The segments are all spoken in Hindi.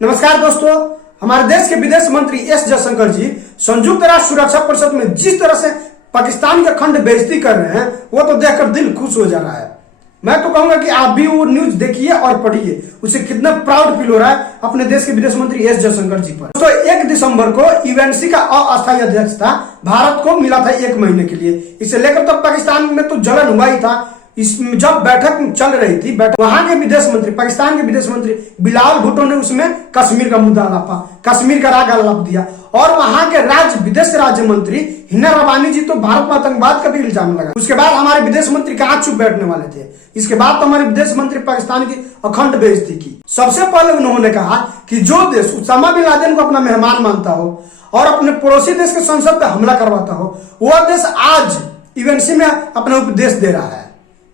नमस्कार दोस्तों, हमारे देश के विदेश मंत्री एस जयशंकर जी संयुक्त राष्ट्र सुरक्षा परिषद में जिस तरह से पाकिस्तान के खंड बेइज्जती कर रहे हैं वो तो देखकर दिल खुश हो जा रहा है। मैं तो कहूंगा कि आप भी वो न्यूज देखिए और पढ़िए, उसे कितना प्राउड फील हो रहा है अपने देश के विदेश मंत्री एस जयशंकर जी पर। तो 1 दिसंबर को यूएनसी का अस्थायी अध्यक्षता भारत को मिला था 1 महीने के लिए। इसे लेकर तो पाकिस्तान में तो जलन हुआ ही था। इसमें जब बैठक चल रही थी, वहां के विदेश मंत्री, पाकिस्तान के विदेश मंत्री बिलावल भुट्टो ने उसमें कश्मीर का मुद्दा लापा, कश्मीर का राग आलाप दिया। और वहां के विदेश राज्य मंत्री हिना रबानी जी तो भारत में आतंकवाद का भी इल्जाम लगा। उसके बाद हमारे विदेश मंत्री कहां चुप बैठने वाले थे। इसके बाद तो हमारे विदेश मंत्री पाकिस्तान की अखंड बेइज्जती की। सबसे पहले उन्होंने कहा कि जो देश उसामा बिन लादेन को अपना मेहमान मानता हो और अपने पड़ोसी देश के संसद पर हमला करवाता हो, वह देश आज यूएनसी में अपना उपदेश दे रहा है।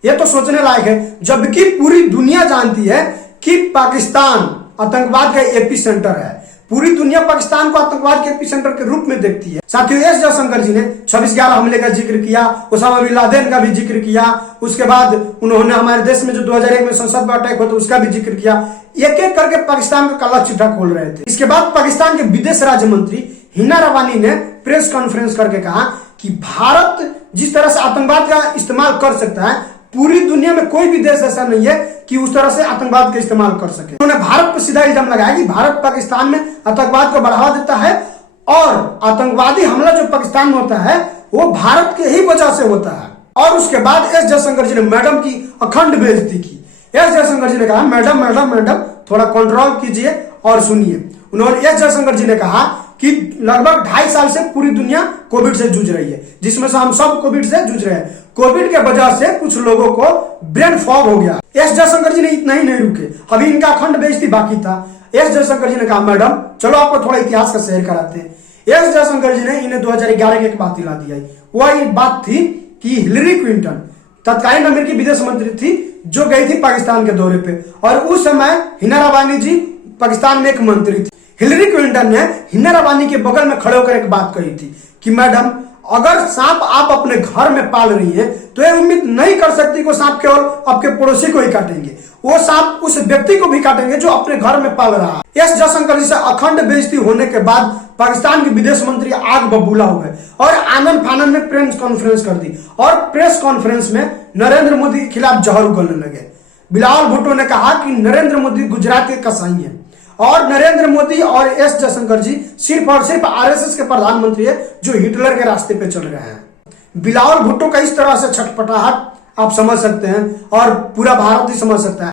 यह तो सोचने लायक है, जबकि पूरी दुनिया जानती है कि पाकिस्तान आतंकवाद का एपी सेंटर है। पूरी दुनिया पाकिस्तान को आतंकवाद के एपी सेंटर के रूप में देखती है। साथियों, एस जयशंकर जी ने 26/11 हमले का जिक्र किया, उसामा बिन लादेन का भी जिक्र किया। उसके बाद उन्होंने हमारे देश में जो 2001 में संसद पर अटैक हुआ था उसका भी जिक्र किया। एक एक करके पाकिस्तान का काला चिट्ठा खोल रहे थे। इसके बाद पाकिस्तान के विदेश राज्य मंत्री हिना रबानी ने प्रेस कॉन्फ्रेंस करके कहा कि भारत जिस तरह से आतंकवाद का इस्तेमाल कर सकता है, पूरी दुनिया में कोई भी देश ऐसा नहीं है कि उस तरह से आतंकवाद का इस्तेमाल कर सके। उन्होंने भारत पर सीधा इल्जाम लगाया कि भारत पाकिस्तान में आतंकवाद को बढ़ावा देता है और आतंकवादी हमला जो पाकिस्तान में होता है वो भारत के ही वजह से होता है। और उसके बाद एस जयशंकर जी ने मैडम की अखंड बेइज्जती की। एस जयशंकर जी ने कहा, मैडम मैडम मैडम थोड़ा कंट्रोल कीजिए और सुनिए। उन्होंने एस जयशंकर जी ने कहा कि लगभग 2.5 साल से पूरी दुनिया कोविड से जूझ रही है, जिसमें से हम सब कोविड से जूझ रहे हैं। कोविड के वजह से कुछ लोगों को ब्रेन फॉग हो गया। एस जयशंकर जी ने इतना ही नहीं रुके, अभी इनका अखंड बेइज्जती बाकी था। एस जयशंकर जी ने कहा, मैडम चलो आपको थोड़ा इतिहास का सैर कराते हैं। एस जयशंकर जी ने इन्हें 2011 की एक बात दिला दी। वह बात थी कि हिलरी क्लिंटन तत्कालीन अमेरिकी विदेश मंत्री थी जो गई थी पाकिस्तान के दौरे पे, और उस समय हिना रबानी जी पाकिस्तान में एक मंत्री थी। हिलरी क्लिंटन ने हिना रबानी के बगल में खड़े होकर एक बात कही थी कि मैडम, अगर सांप आप अपने घर में पाल रही हैं तो यह उम्मीद नहीं कर सकती कि सांप केवल आपके पड़ोसी को ही काटेंगे, वो सांप उस व्यक्ति को भी काटेंगे जो अपने घर में पाल रहा है। एस जयशंकर जी से अखंड बेइज्जती होने के बाद पाकिस्तान के विदेश मंत्री आग बबूला हो गए और आनन फानन में प्रेस कॉन्फ्रेंस कर दी। और प्रेस कॉन्फ्रेंस में नरेंद्र मोदी के खिलाफ जहर उगलने लगे। बिलावल भुट्टो ने कहा कि नरेंद्र मोदी गुजरात के कसाई हैं और नरेंद्र मोदी और एस जयशंकर जी सिर्फ और सिर्फ आरएसएस के प्रधानमंत्री है जो हिटलर के रास्ते पे चल रहे हैं। बिलावल भुट्टो का इस तरह से छटपटाहट आप समझ सकते हैं और पूरा भारत ही समझ सकता है।